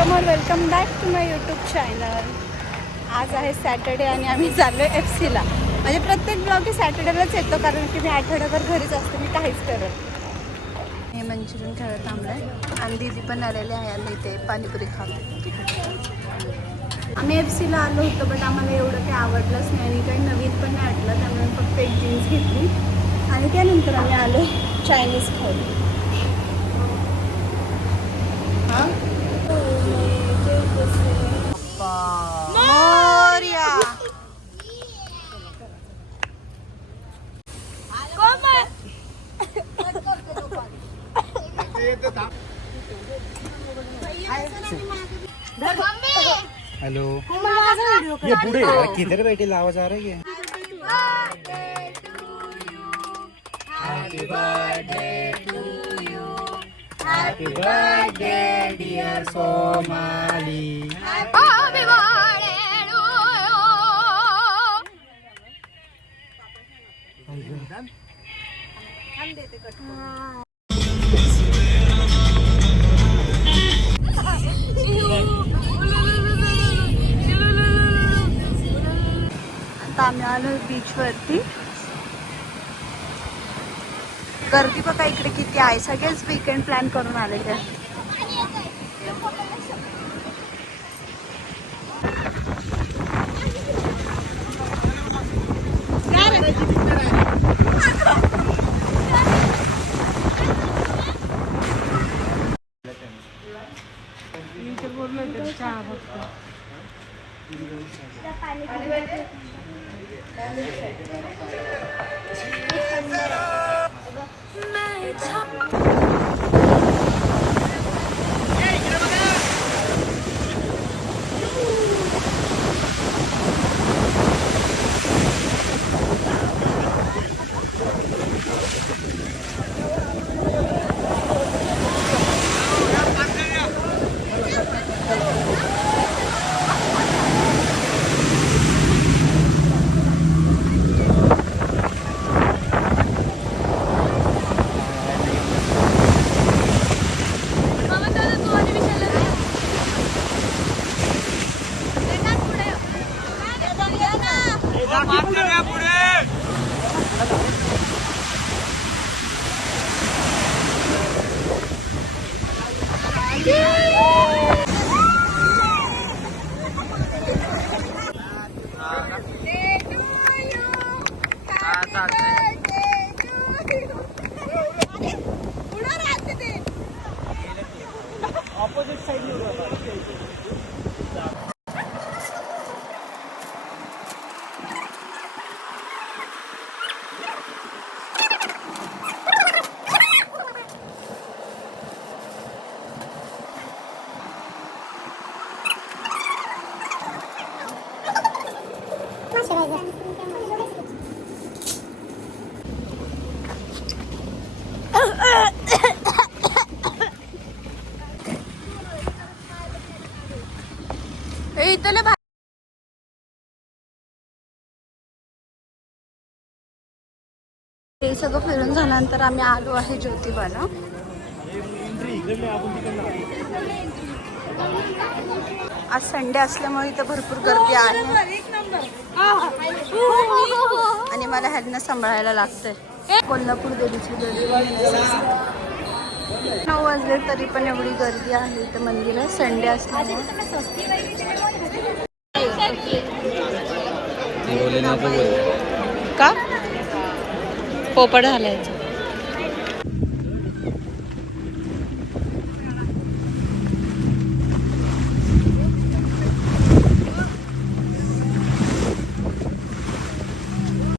Welcome और welcome back to my YouTube channel. आज आहे सॅटर्डे आणि आम्ही चाललो आहे FC ला. म्हणजे प्रत्येक ब्लॉग ही सॅटर्डेलाच येतो कारण की मी आठवड्याभर घरीच असते, मी काहीच करत. हे मंचुरियन खायला थांबलं आहे आणि दीदी पण आलेले आहे आणि इथे पाणीपुरी खाते. आम्ही FC ला आलो होतो बट आम्हाला एवढं काही आवडलंच नाही आणि काही नवीन पण नाही वाटलं, त्यामुळे फक्त एक जीन्स घेतली आणि त्यानंतर आम्ही आलो चायनीज खायला. मोरया हेलो, ये बूढ़े किधर बैठे आवाज आ रही है? Happy birthday to you. Happy birthday dear Somali. Happy birthday to you. हम देते कट. आता आम्ही आलो बीचवरती. गर्दी बघा इकडे किती आहे, सगळेच वीकेंड प्लॅन करून आलेले. हे सगळं फिरून झाल्यानंतर आम्ही आलो आहे ज्योतिबाला. आज संडे असल्यामुळे इथं भरपूर गर्दी आहे आणि मला ह्यांना सांभाळायला लागतंय. कोल्हापूर देवीची गर्दी 9 वाजले तरी पण एवढी गर्दी आहे इथं मंदिरात संडे असल्यामुळे. का पोपट झालायचं.